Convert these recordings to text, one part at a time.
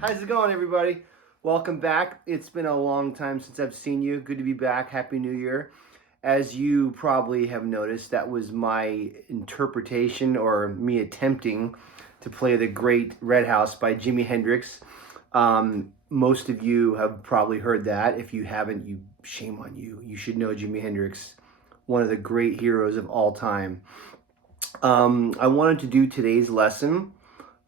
How's it going, everybody? Welcome back. It's been a long time since I've seen you. Good to be back. Happy New Year. As you probably have noticed, that was my interpretation or me attempting to play the great Red House by Jimi Hendrix. Most of you have probably heard that. If you haven't, shame on you. You should know Jimi Hendrix, one of the great heroes of all time. I wanted to do today's lesson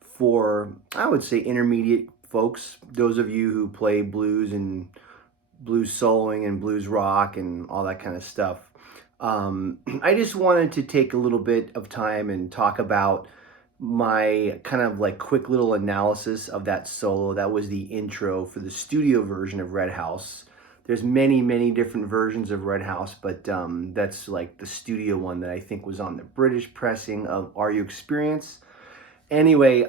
for, I would say, intermediate folks, those of you who play blues and blues soloing and blues rock and all that kind of stuff. I just wanted to take a little bit of time and talk about my kind of like quick little analysis of that solo. That was the intro for the studio version of Red House. There's many different versions of Red House, but that's like the studio one that I think was on the British pressing of Are You Experience? Anyway,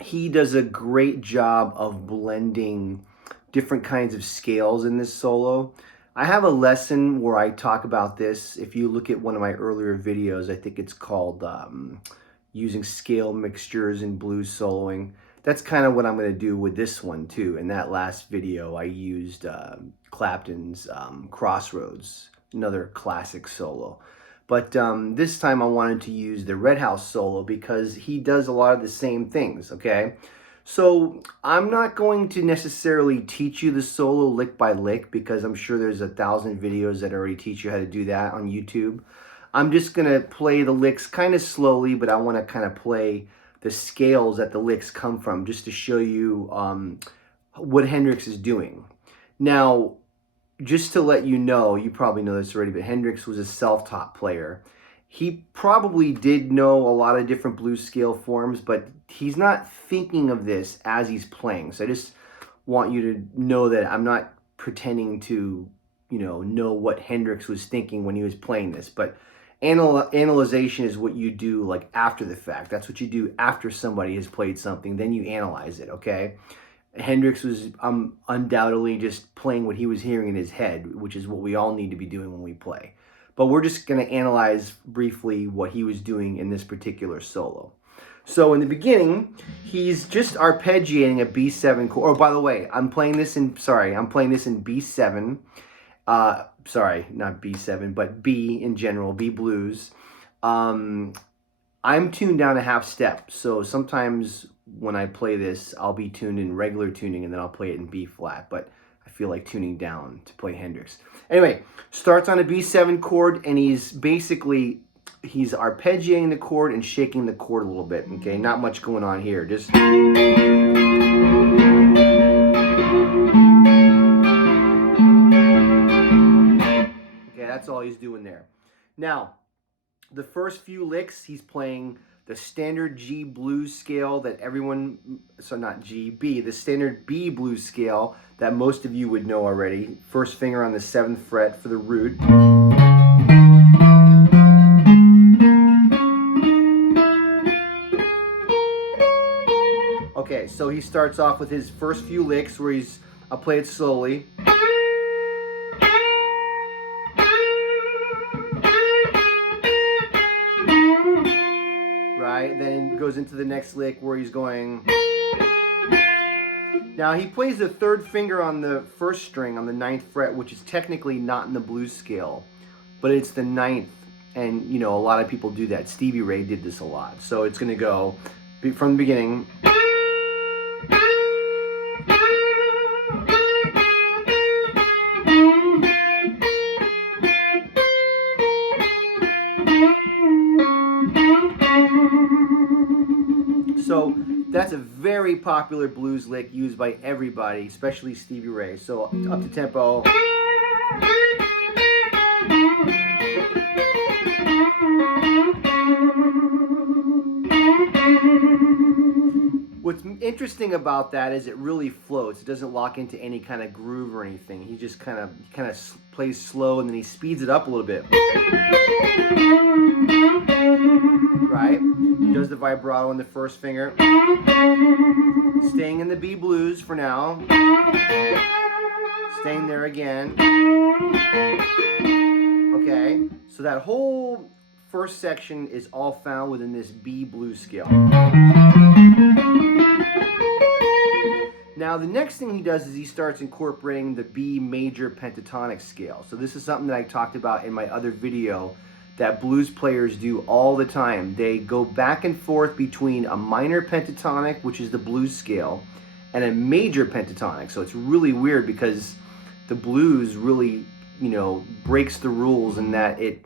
he does a great job of blending different kinds of scales in this solo. I have a lesson where I talk about this. If you look at one of my earlier videos, I think it's called using scale mixtures in blues soloing. That's kind of what I'm going to do with this one too. In that last video, I used Clapton's Crossroads, another classic solo. But this time I wanted to use the Red House solo because he does a lot of the same things, okay? So I'm not going to necessarily teach you the solo lick by lick because I'm sure there's 1,000 videos that already teach you how to do that on YouTube. I'm just going to play the licks kind of slowly, but I want to kind of play the scales that the licks come from just to show you what Hendrix is doing. Now, just to let you know, you probably know this already, but Hendrix was a self-taught player. He probably did know a lot of different blues scale forms, but he's not thinking of this as he's playing. So I just want you to know that I'm not pretending to, know what Hendrix was thinking when he was playing this. But analyzation is what you do like after the fact. That's what you do after somebody has played something. Then you analyze it, okay? Hendrix was undoubtedly just playing what he was hearing in his head, which is what we all need to be doing when we play. But we're just going to analyze briefly what he was doing in this particular solo. So in the beginning, he's just arpeggiating a B7 chord. Oh, by the way, I'm playing this in B7. Sorry, not B7, but B in general, B blues. I'm tuned down a half step, so sometimes when I play this, I'll be tuned in regular tuning and then I'll play it in B flat, but I feel like tuning down to play Hendrix. Anyway, starts on a B7 chord and he's arpeggiating the chord and shaking the chord a little bit, okay? Not much going on here, just... Okay, that's all he's doing there. Now, the first few licks, he's playing the standard G blues scale that everyone, so not G, B, the standard B blues scale that most of you would know already. First finger on the 7th fret for the root. Okay, so he starts off with his first few licks where I'll play it slowly. Right, then goes into the next lick where he's going. Now he plays the 3rd finger on the 1st string on the 9th fret, which is technically not in the blues scale, but it's the 9th, and a lot of people do that. Stevie Ray did this a lot. So it's going to go from the beginning. So that's a very popular blues lick used by everybody, especially Stevie Ray. So up to tempo. What's interesting about that is it really floats. It doesn't lock into any kind of groove or anything. He just kind of plays slow, and then he speeds it up a little bit. Right? He does the vibrato in the first finger. Staying in the B blues for now. Staying there again. Okay, so that whole first section is all found within this B blues scale. Now the next thing he does is he starts incorporating the B major pentatonic scale. So this is something that I talked about in my other video that blues players do all the time. They go back and forth between a minor pentatonic, which is the blues scale, and a major pentatonic. So it's really weird because the blues really, breaks the rules in that it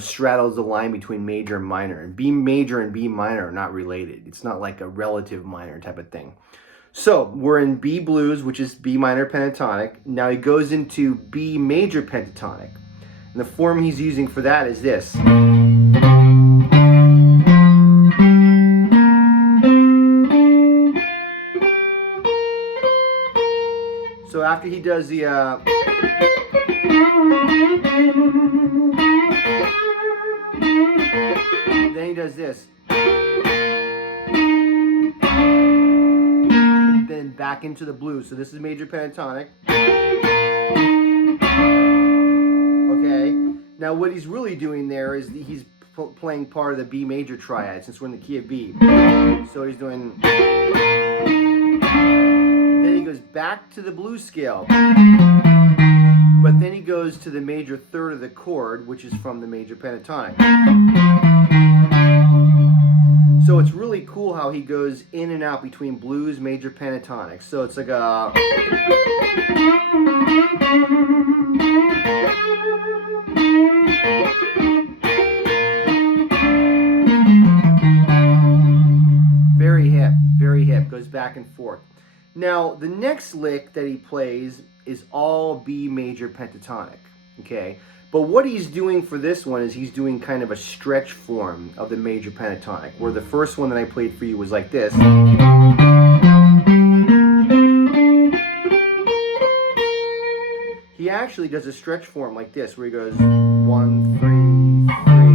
straddles the line between major and minor. And B major and B minor are not related. It's not like a relative minor type of thing. So we're in B blues, which is B minor pentatonic. Now he goes into B major pentatonic. And the form he's using for that is this. So after he does the then he does this. And then back into the blues. So this is major pentatonic. Okay. Now what he's really doing there is he's playing part of the B major triad since we're in the key of B. So he's doing. Then he goes back to the blues scale. But then he goes to the major third of the chord, which is from the major pentatonic. So it's really cool how he goes in and out between blues, major pentatonic. So it's like a... Very hip, goes back and forth. Now, the next lick that he plays is all B major pentatonic, okay? But what he's doing for this one is he's doing kind of a stretch form of the major pentatonic, where the first one that I played for you was like this. He actually does a stretch form like this, where he goes 1, 3, 3.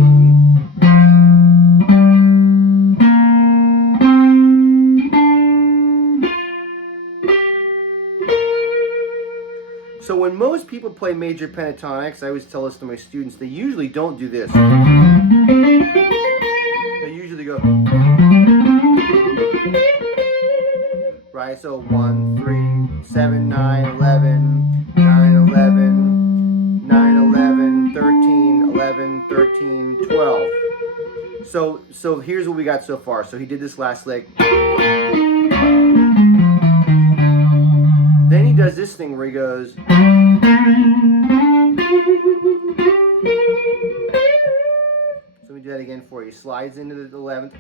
So when most people play major pentatonics, I always tell this to my students, they usually don't do this. They usually go, right? So 1, 3, 7, 9, 11, 9, 11, 9, 11, 13, 11, 13, 12. So here's what we got so far. So he did this last lick. Then he does this thing where he goes. So let me do that again for you. He slides into the 11th.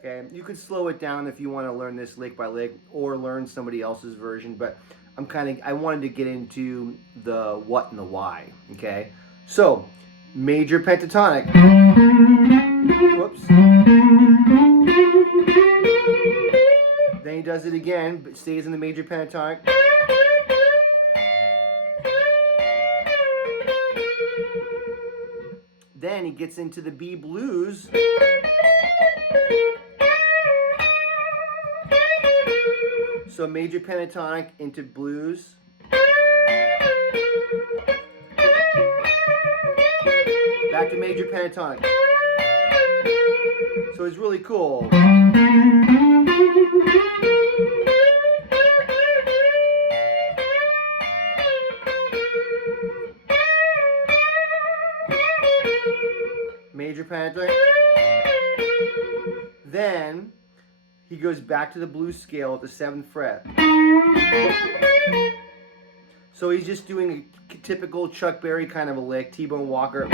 Okay, you could slow it down if you want to learn this lick by lick or learn somebody else's version, but I wanted to get into the what and the why. Okay, so major pentatonic. Whoops. Then he does it again, but stays in the major pentatonic. Then he gets into the B blues. So major pentatonic into blues. Back to major pentatonic. So it's really cool. Major pentatonic. Then he goes back to the blues scale at the 7th fret. So he's just doing a typical Chuck Berry kind of a lick, T-Bone Walker.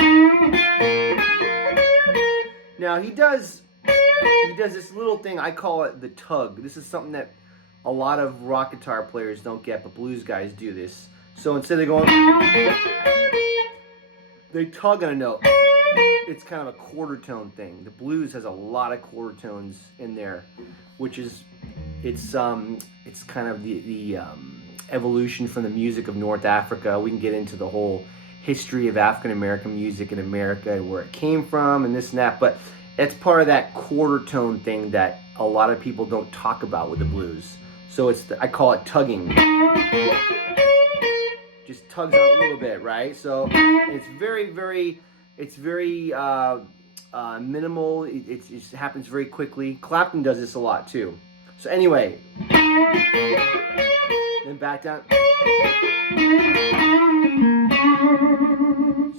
Now he does this little thing, I call it the tug. This is something that a lot of rock guitar players don't get, but blues guys do this. So instead of going, they tug on a note. It's kind of a quarter tone thing. The blues has a lot of quarter tones in there, which is, it's kind of the evolution from the music of North Africa. We can get into the whole history of African American music in America and where it came from and this and that, but it's part of that quarter tone thing that a lot of people don't talk about with the blues. So I call it tugging. Just tugs on a little bit, right? So it's very minimal. It just happens very quickly. Clapton does this a lot too. So anyway, then back down.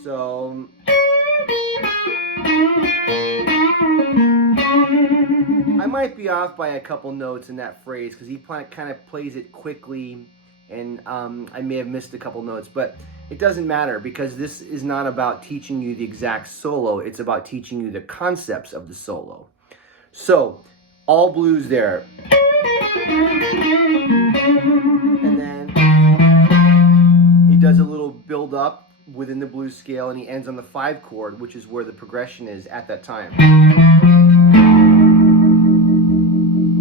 So I might be off by a couple notes in that phrase because he kind of plays it quickly, and I may have missed a couple notes, but it doesn't matter because this is not about teaching you the exact solo. It's about teaching you the concepts of the solo. So all blues there. And then he does a little build up within the blues scale, and he ends on the 5 chord, which is where the progression is at that time.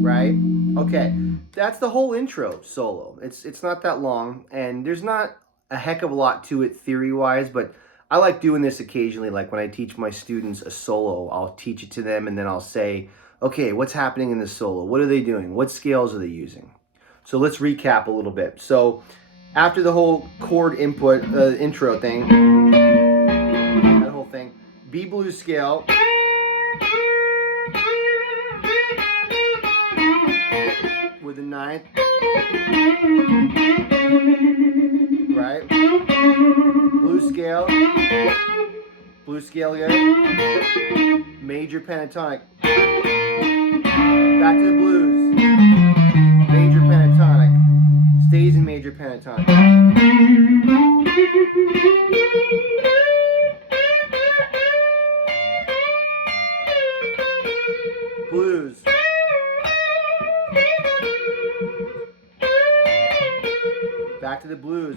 Right? Okay. That's the whole intro solo. It's not that long, and there's not a heck of a lot to it theory-wise, but I like doing this occasionally. Like when I teach my students a solo, I'll teach it to them, and then I'll say, okay, what's happening in the solo? What are they doing? What scales are they using? So let's recap a little bit. So after the whole chord input, intro thing, that whole thing, B blues scale, with a 9th, right? Blues scale again, major pentatonic, back to the blues, major pentatonic, stays in major pentatonic. Blues. Back to the blues.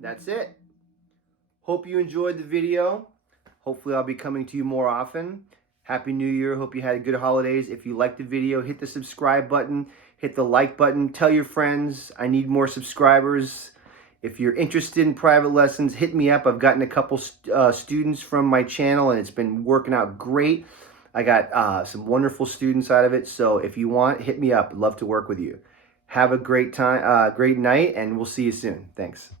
That's it. Hope you enjoyed the video. Hopefully I'll be coming to you more often. Happy New Year. Hope you had good holidays. If you liked the video, hit the subscribe button, hit the like button, tell your friends. I need more subscribers. If you're interested in private lessons, hit me up. I've gotten a couple students from my channel, and it's been working out great. I got some wonderful students out of it. So if you want, hit me up. I'd love to work with you. Have a great time, great night, and we'll see you soon. Thanks.